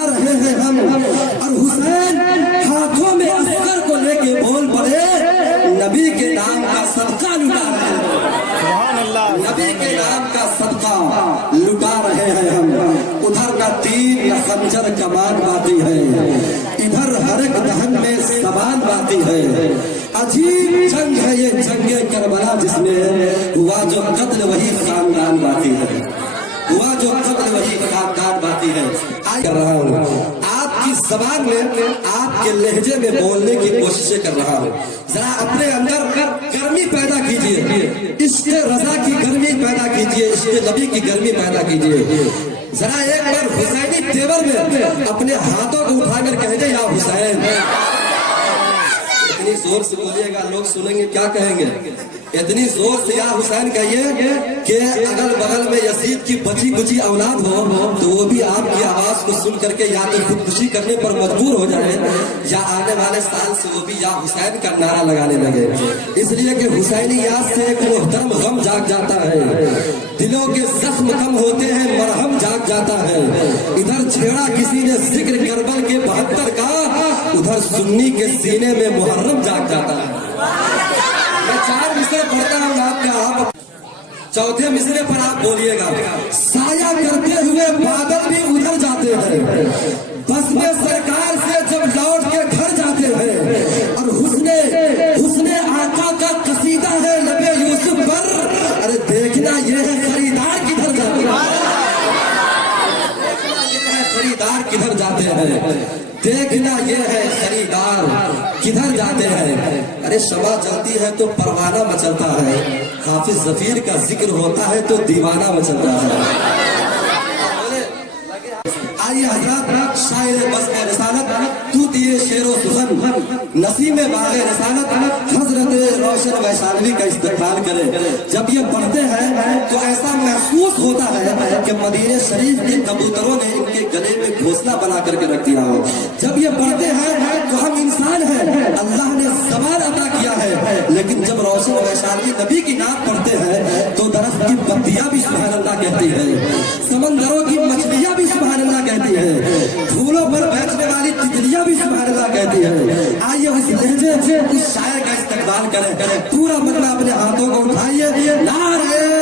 रहे हैं हम, और हुसैन हाथों में अस्कर को लेके बोल पड़े, नबी के नाम का सदका लुटा रहे हैं, नबी के नाम का सदका लुटा रहे हैं हम। उधर न तीर न खंजर कमान बाती है, इधर हर एक दहन में सवाल बाती है। अजीब जंग है ये जंगे करबला, जिसमें हुआ जो कत्ल वही खानदान बाती है, हुआ जो कत्ल वही खानदान बाती है। कर रहा हूँ आपकी जबान में, आपके लहजे में बोलने की कोशिशें कर रहा हूँ। जरा अपने अंदर गर्मी पैदा कीजिए, इश्क़ रज़ा की गर्मी पैदा कीजिए, इश्क़ नबी की गर्मी पैदा कीजिए। जरा एक बार हुसैनी तेवर में अपने हाथों को उठाकर कह दे, या हुसैन। इतनी जोर से बोलिएगा, लोग सुनेंगे क्या कहेंगे। इतनी जोर से या हुसैन कहिए कि अगल बगल में यजीद की बची कुची औलाद हो तो वो भी आपकी आवाज को सुन करके या तो खुदकुशी करने पर मजबूर हो जाए, या आने वाले साल से वो भी या हुसैन का नारा लगाने लगे। इसलिए कि हुसैनी याद से एक मुहतरम गम जाग जाता है, दिलों के जख्म कम होते हैं, मरहम जाग जाता है। इधर छेड़ा किसी ने जिक्र करबल के 72 का, उधर सुन्नी के सीने में मुहर्रम जाग जाता है। मैं 4 मिसरे पढ़ता हूँ आपका, आप चौथे मिसरे पर आप बोलिएगा। साया करते हुए बादल भी उधर जाते हैं, बस में सरकार से जब लौट के घर जाते हैं, और हुस्ने आका का कसीदा है लबे यूसुफ पर, अरे देखना ये है खरीदार किधर जाते हैं, ये है खरीदार किधर जाते हैं, देखना ये है खरीदार किधर जाते हैं। अरे शमा जलती है तो परवाना मचलता है, हाफिज जफीर का जिक्र होता है तो दीवाना मचलता है। आइए हजरत शायर बस रसालत तूतिए शेरो सुखन नसीम बाग़े रसालत हजरत रोशन वैशाली का इस्तकबाल करें। जब ये पढ़ते हैं तो ऐसा महसूस होता है कि मदीने शरीफ के कबूतरों ने इनके गले में घोंसला बना करके रख दिया हो। जब ये पढ़ते हैं तो हम इंसान हैं, अल्लाह ने ज़बान अता किया है, लेकिन जब रोशन वैशाली नबी की नात पढ़ते हैं तो दरख्त की पत्तियां भी सुभान अल्लाह कहती है, समंदरों की मछलियां भी सुभान अल्लाह कहती है, फूलों पर बैठने वाली तितलियां भी सुभान अल्लाह कहती है। आइए उस लहजे से उस शायर का इस्तकबाल करें, पूरा मतलब अपने हाथों को उठाइए, नारे